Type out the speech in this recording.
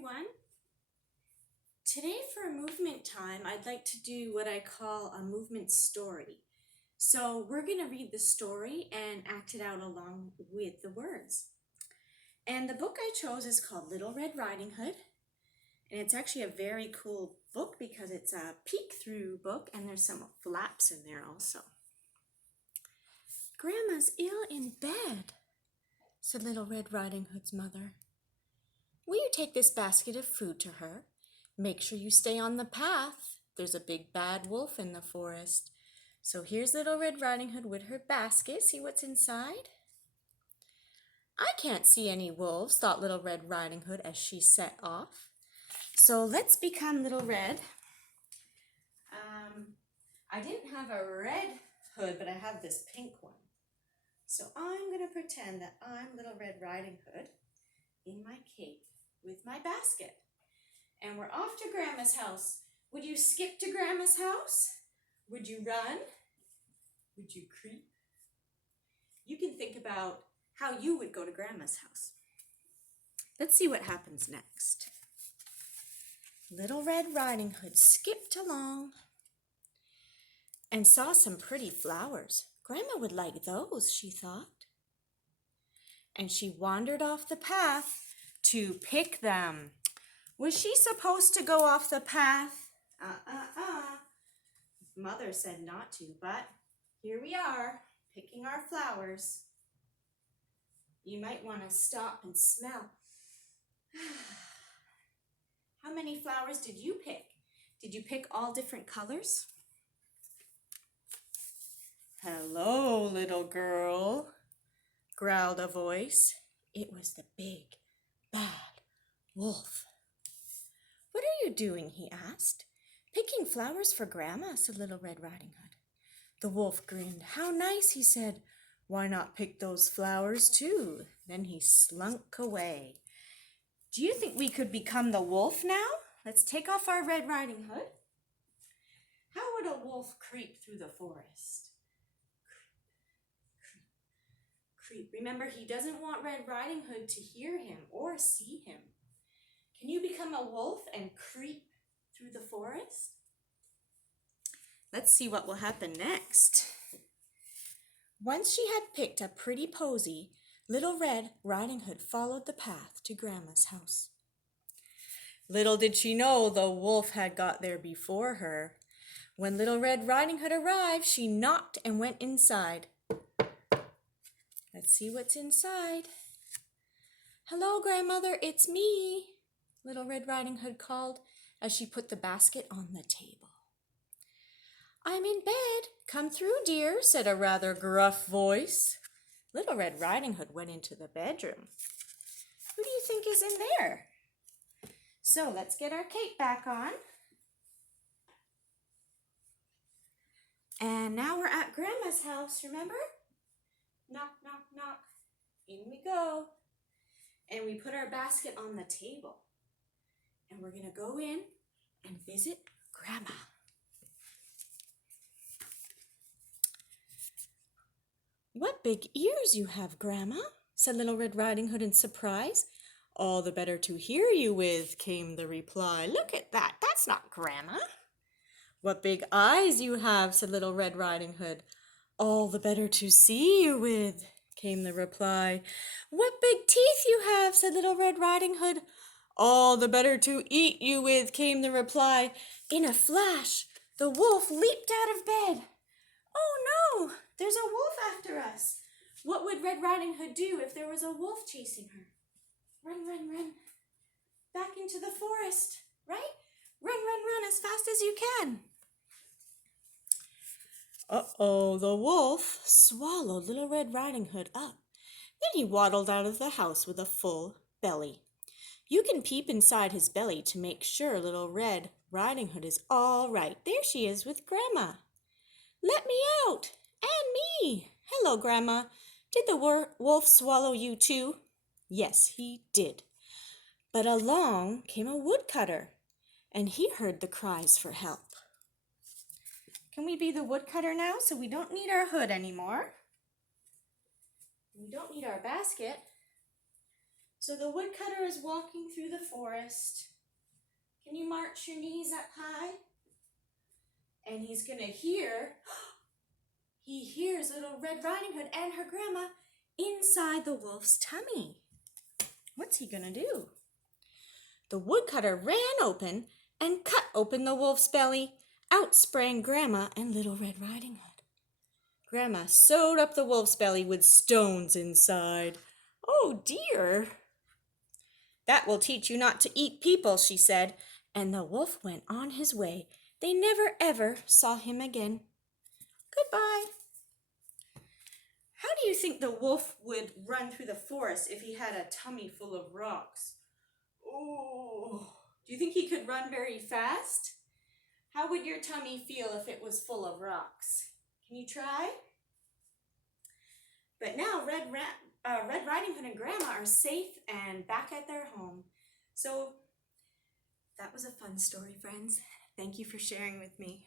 everyone. Today for movement time, I'd like to do what I call a movement story. So we're going to read the story and act it out along with the words. And the book I chose is called Little Red Riding Hood. And it's actually a very cool book because it's a peek-through book and there's some flaps in there also. "Grandma's ill in bed," said Little Red Riding Hood's mother. "Will you take this basket of food to her? Make sure you stay on the path. There's a big bad wolf in the forest." So here's Little Red Riding Hood with her basket. See what's inside? "I can't see any wolves," thought Little Red Riding Hood as she set off. So let's become Little Red. I didn't have a red hood, but I have this pink one. So I'm going to pretend that I'm Little Red Riding Hood in my cape with my basket. And we're off to Grandma's house. Would you skip to Grandma's house? Would you run? Would you creep? You can think about how you would go to Grandma's house. Let's see what happens next. Little Red Riding Hood skipped along and saw some pretty flowers. Grandma would like those, she thought. And she wandered off the path to pick them. Was she supposed to go off the path? Mother said not to, but here we are, picking our flowers. You might want to stop and smell. How many flowers did you pick? Did you pick all different colors? "Hello, little girl," growled a voice. It was the big, bad wolf. "What are you doing?" he asked. "Picking flowers for Grandma," said Little Red Riding Hood. The wolf grinned. "How nice," he said. "Why not pick those flowers too?" Then he slunk away. Do you think we could become the wolf now? Let's take off our Red Riding Hood. How would a wolf creep through the forest? Creep, creep. Remember, he doesn't want Red Riding Hood to hear him or see him. Can you become a wolf and creep through the forest? Let's see what will happen next. Once she had picked a pretty posy, Little Red Riding Hood followed the path to Grandma's house. Little did she know the wolf had got there before her. When Little Red Riding Hood arrived, she knocked and went inside. Let's see what's inside. "Hello, Grandmother, it's me," Little Red Riding Hood called as she put the basket on the table. "I'm in bed. Come through, dear," said a rather gruff voice. Little Red Riding Hood went into the bedroom. Who do you think is in there? So let's get our cape back on. And now we're at Grandma's house, remember? Knock, knock, knock. In we go. And we put our basket on the table. And we're going to go in and visit Grandma. "What big ears you have, Grandma," said Little Red Riding Hood in surprise. "All the better to hear you with," came the reply. "Look at that. That's not Grandma." "What big eyes you have," said Little Red Riding Hood. "All the better to see you with," came the reply. "What big teeth you have," said Little Red Riding Hood. "All the better to eat you with," came the reply. In a flash, the wolf leaped out of bed. "Oh no, there's a wolf after us." What would Red Riding Hood do if there was a wolf chasing her? Run, run, run. Back into the forest, right? Run, run, run as fast as you can. Uh-oh, the wolf swallowed Little Red Riding Hood up. Then he waddled out of the house with a full belly. You can peep inside his belly to make sure Little Red Riding Hood is all right. There she is with Grandma. "Let me out, and me. Hello, Grandma. Did the wolf swallow you too?" Yes, he did. But along came a woodcutter, and he heard the cries for help. Can we be the woodcutter now so we don't need our hood anymore? We don't need our basket. So So the woodcutter is walking through the forest. Can you march your knees up high? And he's gonna hear, he hears little Red Riding Hood and her grandma inside the wolf's tummy. What's he gonna do? The woodcutter ran open and cut open the wolf's belly. Out sprang Grandma and little Red Riding Hood. Grandma sewed up the wolf's belly with stones inside. Oh dear! That will teach you not to eat people, she said, and the wolf went on his way. They never ever saw him again. Goodbye. How do you think the wolf would run through the forest if he had a tummy full of rocks? Oh, do you think he could run very fast? How would your tummy feel if it was full of rocks? Can you try? But now Red Riding Hood and Grandma are safe and back at their home. So that was a fun story, friends. Thank you for sharing with me.